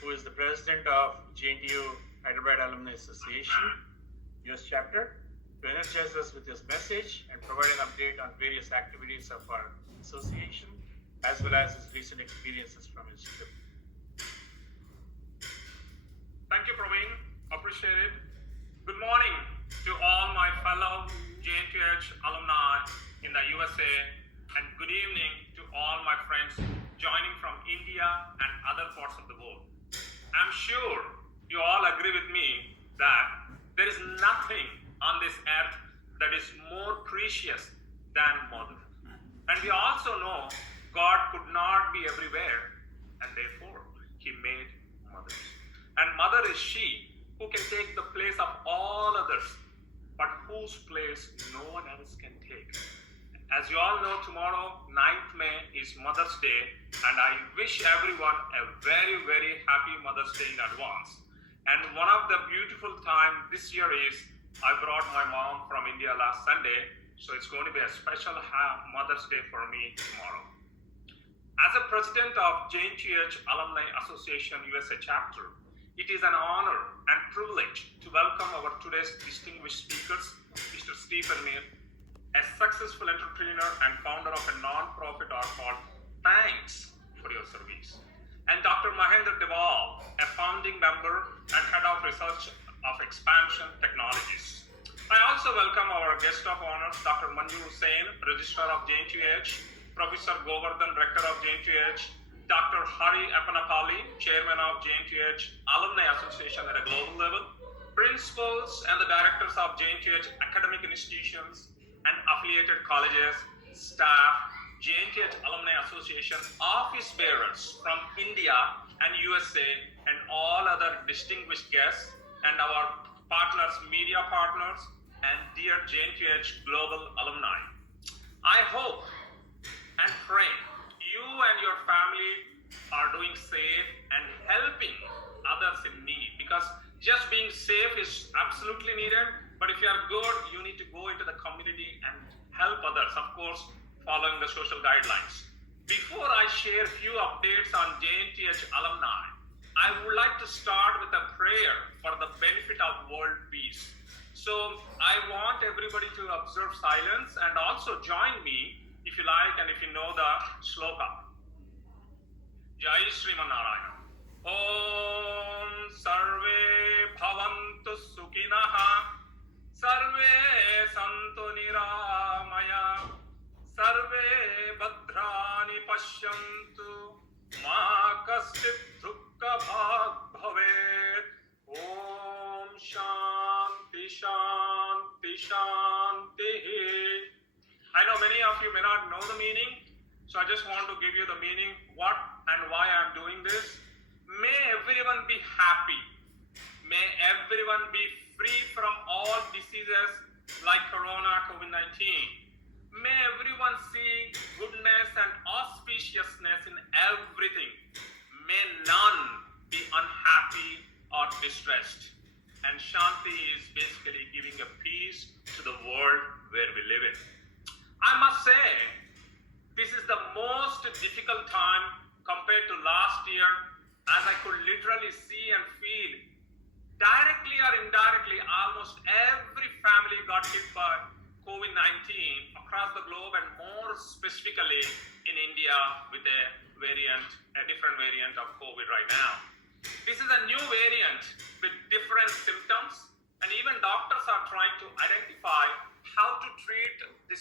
who is the president of JNTU Hyderabad Alumni Association, US chapter, to energize us with his message and provide an update on various activities of our association, as well as his recent experiences from his trip. Thank you, Praveen. Appreciate it. Good morning to all my fellow JNTH alumni in the USA, and good evening to all my friends joining from India and other parts of the world. I'm sure you all agree with me that there is nothing on this earth that is more precious than mother. And we also know God could not be everywhere, and therefore He made mothers. And mother is she who can take the place of all others, but whose place no one else can take. As you all know, tomorrow, 9th May, is Mother's Day, and I wish everyone a very, very happy Mother's Day in advance. And one of the beautiful time this year is I brought my mom from India last Sunday, so it's going to be a special Mother's Day for me tomorrow. As a president of JNTH Alumni Association USA chapter, it is an honor and privilege to welcome our today's distinguished speakers, Mr. Stephen Mir, a successful entrepreneur and founder of a non-profit org called Thanks for Your Service, and Dr. Mahendra Deval, a founding member and head of research of Expansion Technologies. I also welcome our guest of honor, Dr. Manjur Hussain, Registrar of JNTH, Professor Govardhan, Rector of JNTH, Dr. Hari Appanapalli, Chairman of JNTH Alumni Association at a global level, principals and the directors of JNTH academic institutions and affiliated colleges, staff, JNTH Alumni Association office bearers from India and USA, and all other distinguished guests, and our partners, media partners, and dear JNTH global alumni. I hope and pray you and your family are doing safe and helping others in need, because just being safe is absolutely needed, but if you are good, you need to go into the community and help others, of course, following the social guidelines. Before I share a few updates on JNTH alumni, I would like to start with a prayer for the benefit of world peace. So I want everybody to observe silence and also join me, if you like, and if you know the shloka. Jai Shriman Narayana. Om Sarve Bhavantu Sukhinaha, Sarve Santu Niramaya, Sarve Bhadrani Pashyantu, Ma Kaschit Dukkha Bhag Bhavet. Om Shanti Shanti Shanti. I know many of you may not know the meaning, so I just want to give you the meaning, what and why I'm doing this. May everyone be happy. May everyone be free from all diseases like Corona, COVID-19. May everyone see goodness and auspiciousness in everything. May none be unhappy or distressed. And Shanti is basically giving a peace to the world where we live in. I must say, this is the most difficult time compared to last year, as I could literally see and feel, directly or indirectly, almost every family got hit by COVID-19 across the globe, and more specifically in India with a different variant of COVID right now. This is a new variant with different symptoms, and even doctors are trying to identify how to treat this